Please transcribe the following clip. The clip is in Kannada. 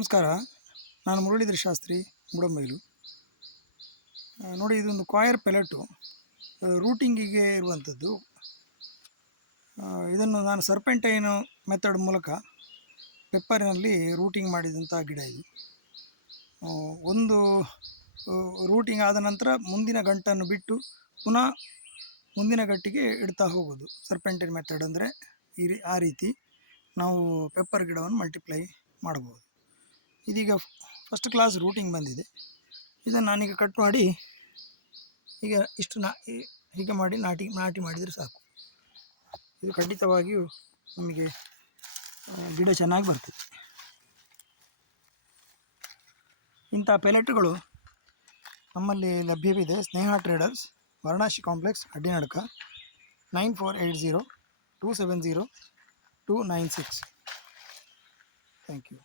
ನಮಸ್ಕಾರ. ನಾನು ಮುರಳೀಧರ ಶಾಸ್ತ್ರಿ, ಮುಡಂಬೈಲು. ನೋಡಿ, ಇದೊಂದು ಕಾಯರ್ ಪೆಲೆಟು ರೂಟಿಂಗಿಗೆ ಇರುವಂಥದ್ದು. ಇದನ್ನು ನಾನು ಸರ್ಪೆಂಟೈನ್ ಮೆಥಡ್ ಮೂಲಕ ಪೆಪ್ಪರಿನಲ್ಲಿ ರೂಟಿಂಗ್ ಮಾಡಿದಂಥ ಗಿಡ ಇದು. ಒಂದು ರೂಟಿಂಗ್ ಆದ ನಂತರ ಮುಂದಿನ ಗಂಟನ್ನು ಬಿಟ್ಟು ಪುನಃ ಮುಂದಿನ ಗಟ್ಟಿಗೆ ಇಡ್ತಾ ಹೋಗೋದು. ಸರ್ಪೆಂಟೈನ್ ಮೆಥಡ್ ಅಂದರೆ ಆ ರೀತಿ ನಾವು ಪೆಪ್ಪರ್ ಗಿಡವನ್ನು ಮಲ್ಟಿಪ್ಲೈ ಮಾಡಬಹುದು. ಇದೀಗ ಫಸ್ಟ್ ಕ್ಲಾಸ್ ರೂಟಿಂಗ್ ಬಂದಿದೆ. ಇದನ್ನು ನಾನೀಗ ಕಟ್ ಮಾಡಿ ಈಗ ಇಷ್ಟು ಹೀಗೆ ಮಾಡಿ ನಾಟಿ ಮಾಡಿದರೆ ಸಾಕು. ಇದು ಖಂಡಿತವಾಗಿಯೂ ನಮಗೆ ಗಿಡ ಚೆನ್ನಾಗಿ ಬರ್ತದೆ. ಇಂಥ ಪೆಲೆಟ್ಗಳು ನಮ್ಮಲ್ಲಿ ಲಭ್ಯವಿದೆ. Sneha traders, Varanasi complex, Addinadka, 9480270296. Thank you.